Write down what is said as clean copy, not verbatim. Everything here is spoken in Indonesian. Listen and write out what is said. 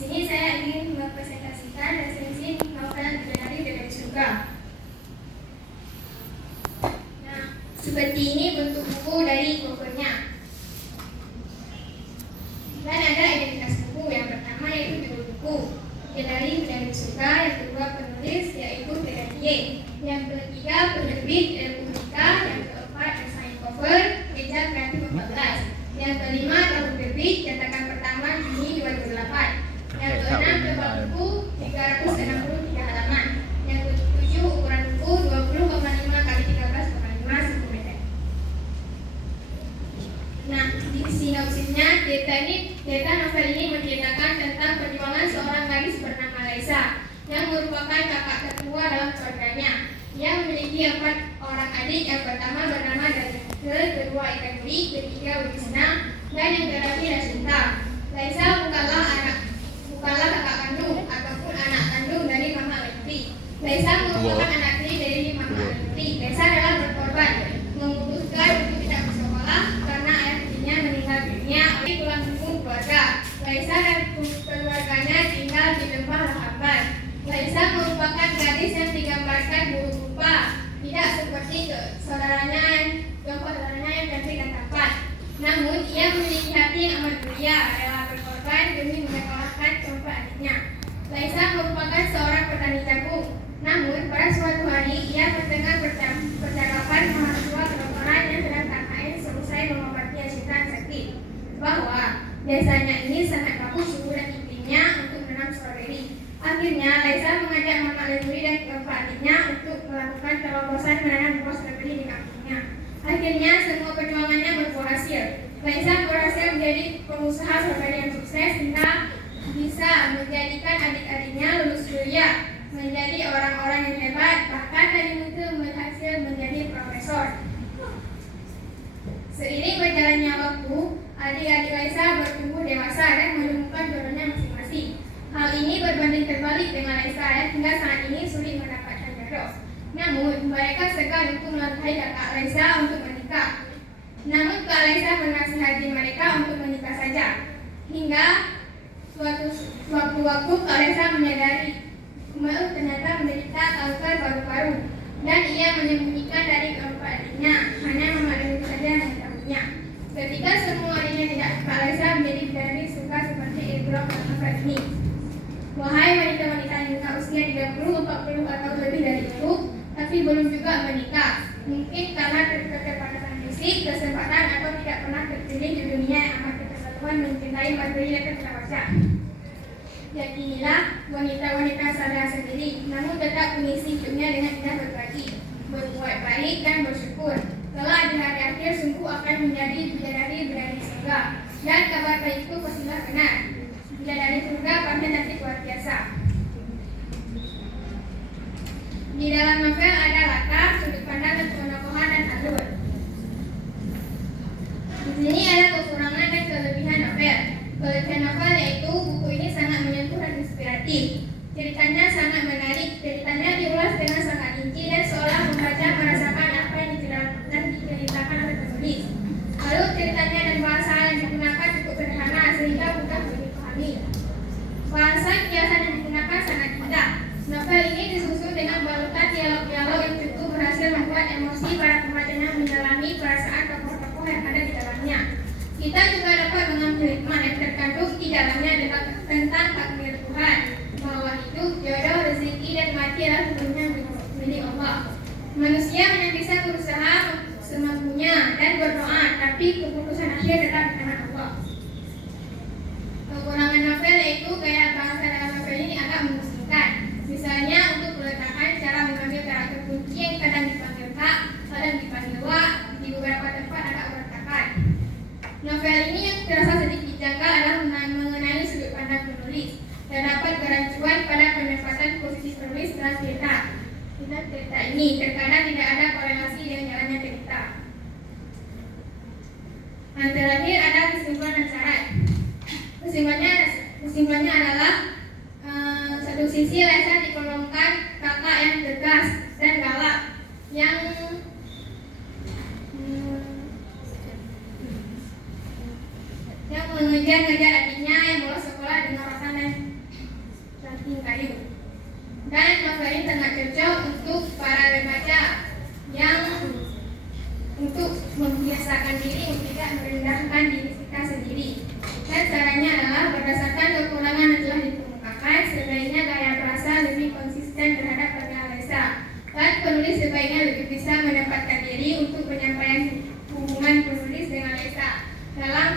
sini saya ingin mempresentasikan resensi novel Bidadari dari Surga. Nah, seperti ini bentuk buku dari covernya. Dan ada identitas buku. Yang pertama yaitu judul buku Bidadari dari Surga, yang kedua penulis yaitu T.Y. Yang ketiga penerbit Republika, yang keempat desain cover Meja Kreatif 14. Yang kelima tahun terbit cetakan pertama Juni 2008. Yang keenam tebal buku 363 halaman. Yang ketujuh ukuran buku 20,5 x 13,5 cm. Nah, di sinopsisnya cerita novel ini menceritakan tentang perjuangan seorang gadis bernama Laisa yang merupakan kakak tertua dalam keluarganya. Ia memiliki 4 orang adik. Yang pertama bernama Daniel, kedua Ikan Dwi, ketiga Wisna, dan yang terakhir Asinta. Laisa bukanlah kakak kandung ataupun anak kandung dari Mama Lutfi. Laisa merupakan anak tiri dari Mama Lutfi. Laisa adalah berkorban, memutuskan untuk tidak bersekolah karena ayah tirinya meninggal dunia oleh tulang punggung keluarga. Laisa dan keluarganya tinggal di lembah Lahaban. Laisa merupakan gadis yang digambarkan buruk rupa, tidak seperti saudaranya yang cantik dan tampan. Namun ia memiliki hati yang amat mulia, rela berkorban demi menyekolahkan keempat adiknya. Laisa merupakan seorang petani jagung. Namun pada suatu hari ia mendengar percakapan mahasiswa kedokteran yang sedang KKN selesai mengobati Asinta sakit, bahwa desanya ini sangat bagus suhu dan iklimnya untuk menanam stroberi. Akhirnya Laisa mengajak Mama Lutfi dan keempat adiknya untuk melakukan terobosan menanam buah stroberi di kampungnya. Akhirnya semua perjuangannya berhasil. Laisa berhasil menjadi pengusaha stroberi yang sukses hingga bisa menjadikan adik-adiknya lulus kuliah, menjadi orang-orang yang hebat, bahkan dari itu berhasil menjadi profesor. Seiring berjalannya waktu, adik-adik Laisa bertumbuh dewasa dan menemukan jodohnya masing-masing. Hal ini berbanding terbalik dengan Laisa yang hingga saat ini sulit mendapatkan jodoh. Namun mereka segan untuk melangkahi kakak Laisa untuk menikah. Namun Kak Laisa menasihati mereka untuk menikah saja. Hingga suatu waktu Kak Laisa menyadari ternyata menderita kanker paru-paru dan ia menyembunyikan dari keempat adiknya. Hanya Mama Lutfi saja yang mengetahuinya. Ketika semua adiknya tidak, Kak Laisa menjadi bidadari suka seperti Ibrah dan ini. Wahai wanita-wanita yang usia 30, 40 atau lebih dari itu, tapi belum juga menikah, mungkin karena keterbatasan fisik, kesempatan, atau tidak pernah terpilih di dunia yang amat kesatuan mencintai materi dan kecerdasan. Jadilah wanita-wanita sadar sendiri, namun tetap mengisi hidupnya dengan tidak berbagi, berbuat baik dan bersyukur. Telah di hari akhir sungguh akan menjadi bidadari surga, dan kabar baik itu pastilah benar. Bidadari surga pasti nanti luar biasa. Di dalam novel ada latar, sudut pandang, dan penokohan dan alur. Di sini ada kekurangan dan kelebihan novel. Kelebihan novel yaitu buku ini sangat menyentuh dan inspiratif. Ceritanya sangat menarik. Ceritanya diulas dengan sangat rinci dan seolah membaca merasakan apa yang diceritakan oleh penulis. Lalu ceritanya dan bahasa yang digunakan cukup sederhana sehingga mudah dipahami. Bahasa kiasan yang digunakan sangat indah. Novel ini disusun dengan balutan dialog-dialog yang cukup berhasil membuat emosi para pembacanya mendalami perasaan tokoh-tokoh yang ada di dalamnya. Kita juga dapat mengambil hikmah yang terkandung di dalamnya tentang takdir Tuhan, bahwa hidup, jodoh, rezeki, dan mati adalah sepenuhnya milik Allah. Manusia hanya bisa berusaha semampunya dan berdoa, tapi keputusan akhir tetap di tangan Allah. Kekurangan novel yaitu gaya bahasa dalam novel ini agak memusingkan. Misalnya untuk meletakkan cara mengambil karakter kunci yang kadang dipanggil Kak, kadang dipanggil Wak, di beberapa tempat ada uratakan. Novel ini yang terasa sedikit janggal adalah mengenai sudut pandang penulis. Terdapat kerancuan pada penempatan posisi penulis dalam cerita ini. Terkadang tidak ada korelasi dengan jalannya cerita. Yang terakhir ada kesimpulan dan syarat. Kesimpulannya adalah satu sisi Laisa digolongkan kakak yang tegas dan galak, yang mengejar-ngejar adiknya yang bolos sekolah dengan alasan dan ranting kayu. Dan novel ini sangat cocok untuk para remaja yang untuk membiasakan diri untuk tidak merendahkan diri kita sendiri. Dan caranya adalah berdasarkan kekurangan yang telah dikemukakan, sebaiknya gaya bahasa lebih konsisten terhadap karya Alesa. Dan penulis sebaiknya lebih bisa menempatkan diri untuk penyampaian hubungan penulis dengan Alesa dalam